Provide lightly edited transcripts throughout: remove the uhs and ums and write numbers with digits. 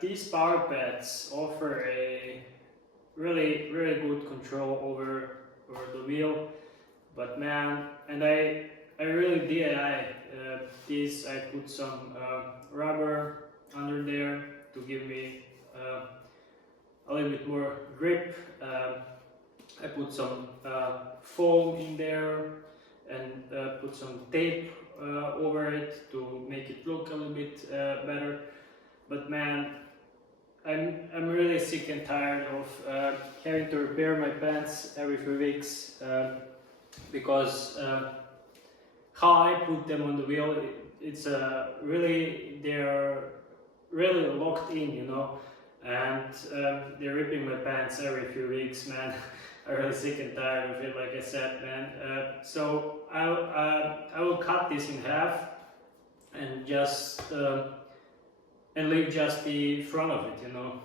These power pads offer a really good control over the wheel, but man, and I really DIY this. I put some rubber under there to give me a little bit more grip. I put some foam in there and put some tape over it to make it look a little bit better. But man, I'm really sick and tired of having to repair my pants every few weeks because how I put them on the wheel, it's really, they're really locked in, you know, and they're ripping my pants every few weeks, man. I'm really sick and tired of it, like I said, man. So I will cut this in half and just and leave just the front of it, you know.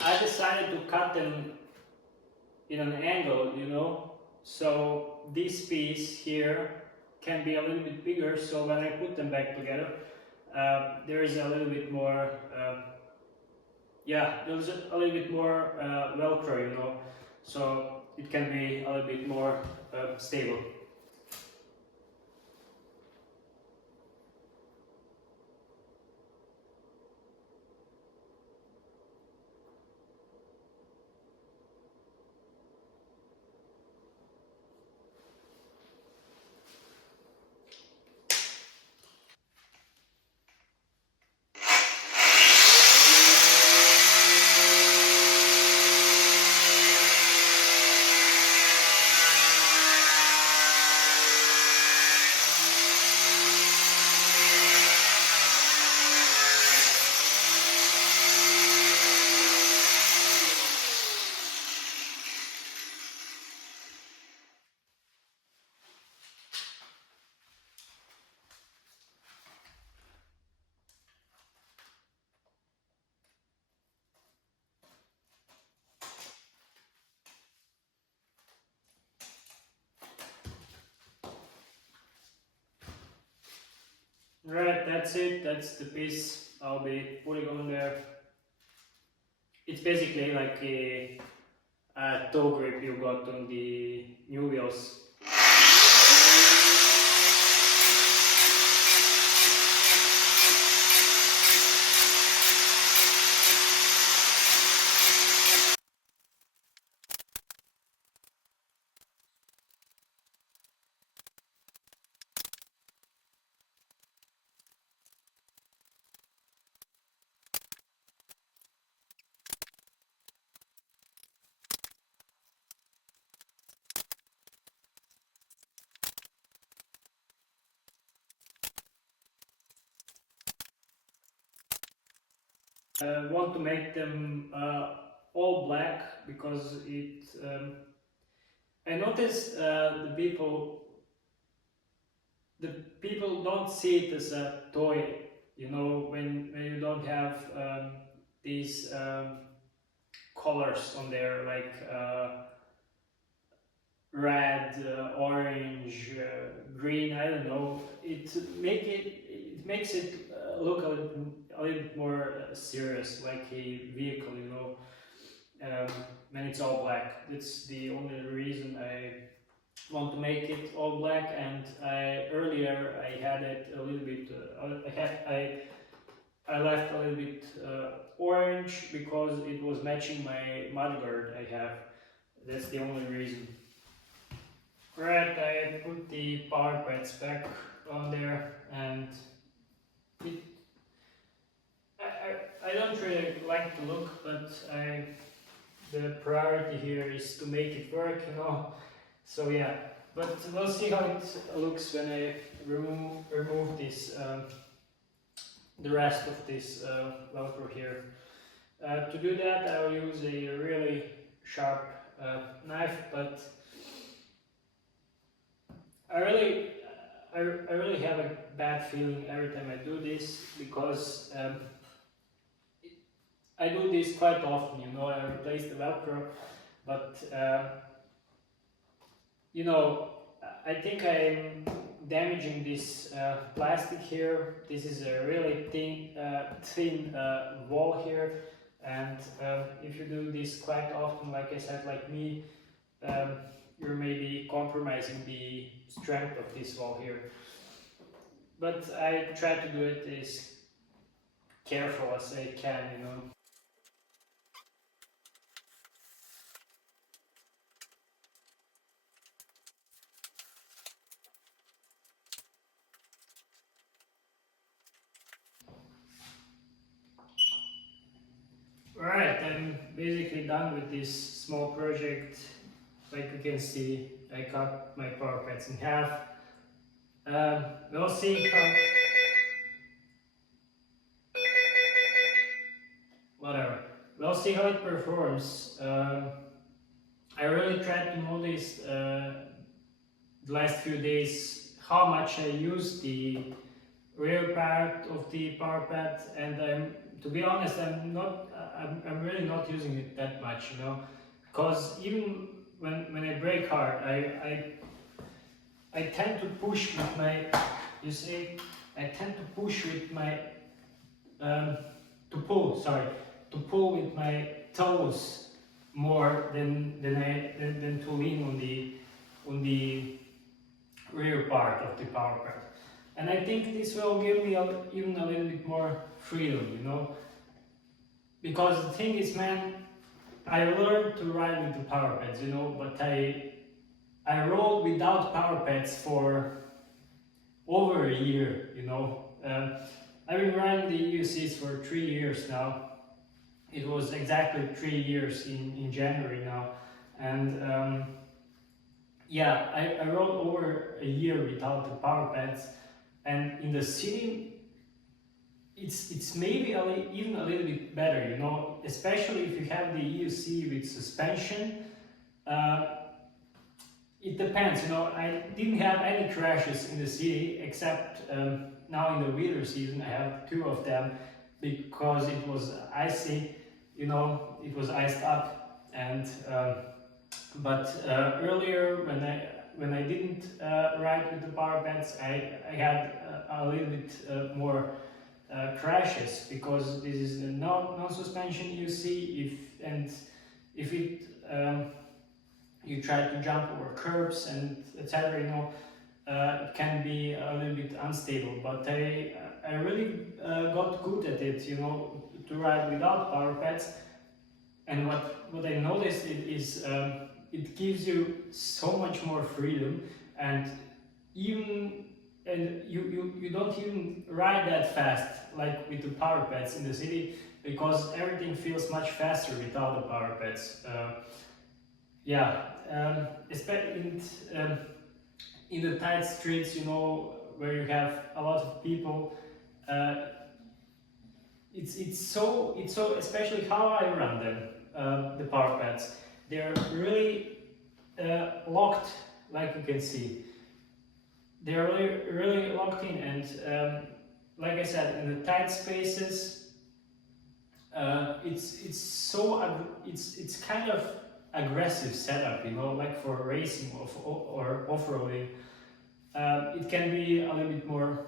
I decided to cut them in an angle, you know, so this piece here can be a little bit bigger, so when I put them back together, there is a little bit more, yeah, there's a little bit more Velcro, you know, so it can be a little bit more stable. Right, that's it, that's the piece I'll be putting on there. It's basically like a toe grip you got on the new wheels. I want to make them all black because it. I noticed the people don't see it as a toy. You know, when you don't have these colors on there like red, orange, green. I don't know. It makes it look a little bit more serious, like a vehicle, you know. When it's all black. That's the only reason I want to make it all black. And earlier I had it a little bit. I left a little bit orange because it was matching my mudguard I have. That's the only reason. Right, I put the power pads back on there, and it, I don't really like the look, but the priority here is to make it work, you know. So yeah, but we'll see how it looks when I remove this the rest of this Velcro here. To do that, I'll use a really sharp knife, but I really have a bad feeling every time I do this, because I do this quite often, you know. I replace the Velcro, but you know, I think I'm damaging this plastic here. This is a really thin wall here, and if you do this quite often, like I said, like me, you're maybe compromising the strength of this wall here. But I try to do it as careful as I can, you know. Alright, I'm basically done with this small project. Like you can see, I cut my power pads in half. We'll see how whatever. We'll see how it performs. I really tried to notice the last few days how much I use the rear part of the power pad, and to be honest, I'm really not using it that much, you know, because even when I brake hard, I tend to push with my, you see, I tend to push with my to pull with my toes more than to lean on the rear part of the power pad. And I think this will give me even a little bit more freedom, you know. Because the thing is, man, I learned to ride with the power pads, you know, but I rode without power pads for over a year, you know. I've been riding the EUCs for 3 years now. It was exactly 3 years in January now, and yeah, I rode over a year without the power pads, and in the city, it's maybe even a little bit better, you know, especially if you have the EUC with suspension. It depends, you know. I didn't have any crashes in the city, except now in the winter season I have 2 of them, because it was icy, you know, it was iced up, and but earlier when I didn't ride with the power pads, I had a little bit more crashes, because this is a non-suspension you see, if it you try to jump over curbs and etc., you know, it can be a little bit unstable. But I really got good at it, you know, to ride without power pads. And what I noticed is it gives you so much more freedom, and you don't even ride that fast like with the power pads in the city, because everything feels much faster without the power pads. Yeah, especially in the tight streets, you know, where you have a lot of people. It's so especially how I run them, the power pads. They're really locked, like you can see. They're really locked in, and like I said, in the tight spaces, it's kind of aggressive setup, you know, like for racing or off-roading. It can be a little bit more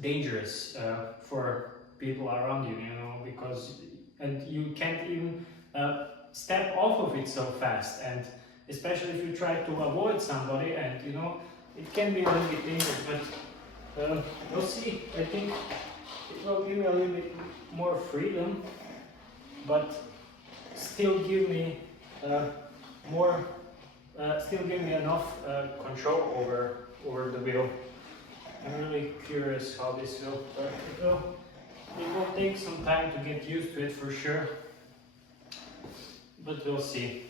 dangerous for people around you, you know, because and you can't even step off of it so fast, and especially if you try to avoid somebody, and you know, it can be a little bit dangerous. But we'll see. I think it will give me a little bit more freedom, but still give me still give me enough control over the wheel. I'm really curious how this will It will take some time to get used to it for sure, but we'll see.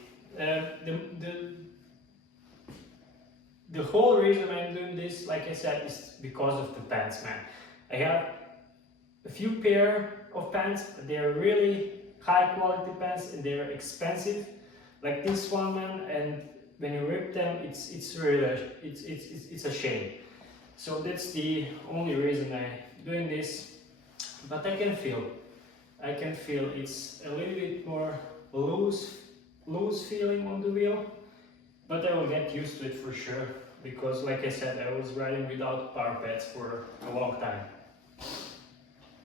The whole reason I'm doing this, like I said, is because of the pants, man. I have a few pair of pants, but they're really high quality pants and they're expensive, like this one, man. And when you rip them, it's really it's a shame. So that's the only reason I'm doing this. But I can feel it's a little bit more loose feeling on the wheel, but I will get used to it for sure, because like I said, I was riding without power pads for a long time.